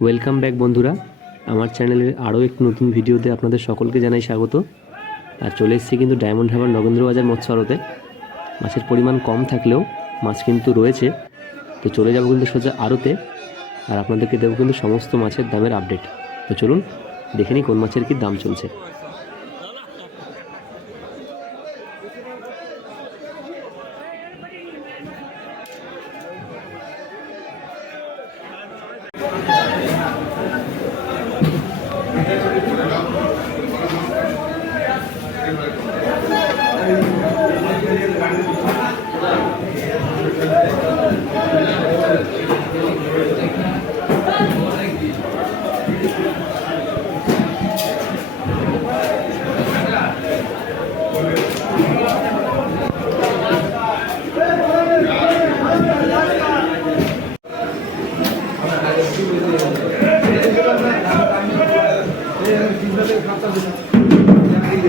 Welcome back বন্ধুরা। আমার চ্যানেলের আরও একটি নতুন ভিডিওতে আপনাদের সকলকে জানাই স্বাগত। আর চলে এসেছি কিন্তু ডায়মন্ড হাবার নগেন্দ্রবাজার মৎস্য আড়তে মাছের পরিমাণ কম থাকলেও মাছ কিন্তু রয়েছে। তো চলে যাব কিন্তু সোজা আড়তে। আর আপনাদেরকে দেবো কিন্তু সমস্ত মাছের দামের আপডেট তো চলুন, দেখে নিই কোন মাছের কি দাম চলছে।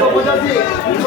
Vamos fazer fazer.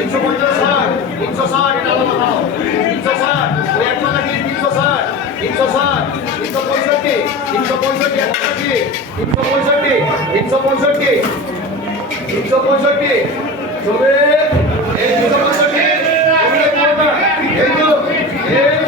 তিনশো পঞ্চাশ ষাট তিনশো ষাট এটা আলাদা খাও তিনশো ষাট ওই টাকা দিয়ে তিনশো ষাট তিনশো ষাট তিনশো পঁয়ষট্টি তিনশো পঁয়ষট্টি একষট্টি তিনশো পঁয়ষট্টি তিনশো পঁয়ষট্টি তিনশো পঁয়ষট্টি চলে এই তিনশো পঁয়ষট্টি এই তো এই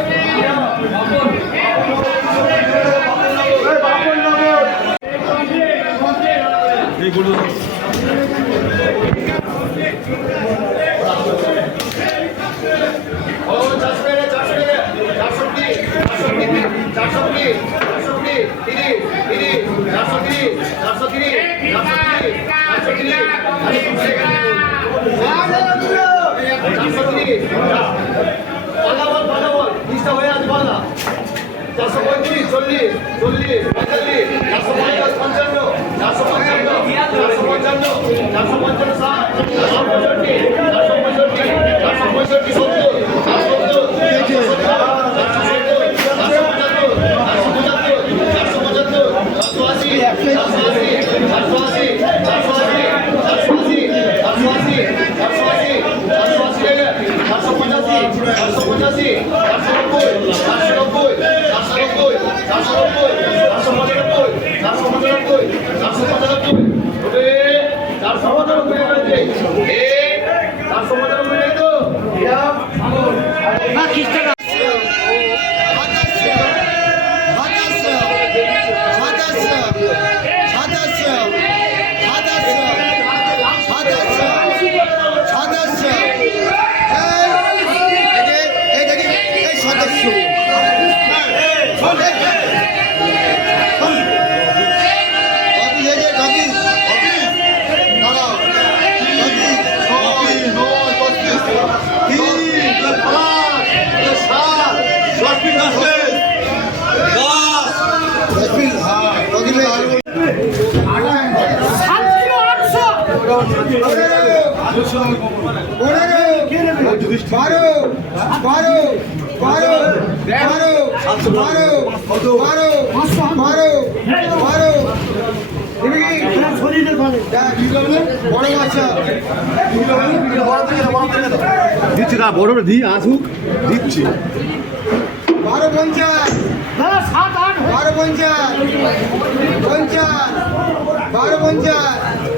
চারশো পঁয়ত্রিশ চল্লিশ চল্লিশ পঁয়তাল্লিশ চারশো পঞ্চাশ পঞ্চান্ন চারশো পঞ্চান্ন চারশো পঞ্চান্ন চারশো পঞ্চান্ন ষাট চারশো পঁয়ষট্টি চারশো পঁয়ষট্টি চারশো পঁয়ষট্টি সত্তর চারশো সত্তর চারশো পঁচাত্তর চারশো পঁচাত্তর চারশো পঁচাত্তর, চারশো আশি চারশো আশি চারশো আশি চারশো আশি চারশো আশি চারশো আশি চারশো আশি চারশো আশি টাকা চারশো পঁচাশি চারশো পঁচাশি চারশো নব্বই চারশো নব্বই চারশো নব্বই চারশো নব্বই চারশো পঁচানব্বই চারশো পঁচানব্বই চারশো পঁচানব্বই ওরে চারশো পঁচানব্বই হয়েছে এ চারশো পঁচানব্বই নেই তো বারো বারো বারো বারো বারো বারো বারো বারো দিচ্ছি না বড় দিয়ে আসুক দিচ্ছি বারো পঞ্চাশ বারো পঞ্চাশ পঞ্চাশ, বারো পঞ্চাশ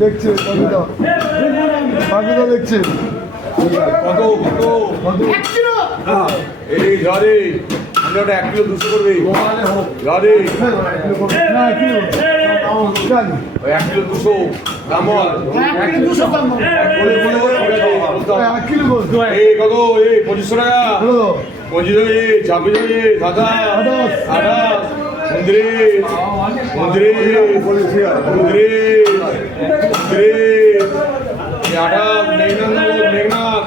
দেখছে কবিতা। কবিতা দেখছে। কত কত? এই গাড়ি আমরা ওটা এক কিলো দুশো করবে। গাড়ি ওই এক কিলো দুশো। দামল এই কত এই পঁচিশশো টাকা। পঁচিশ এই ছাব্বিশ সাতাশ। আঠাশ উনত্রিশ উনত্রিশ উনত্রিশ রে ম্যাডাম মেঘনাথ মেঘনাথ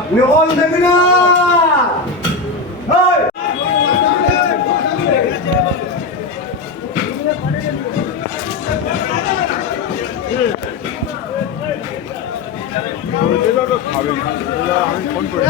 ফোন করি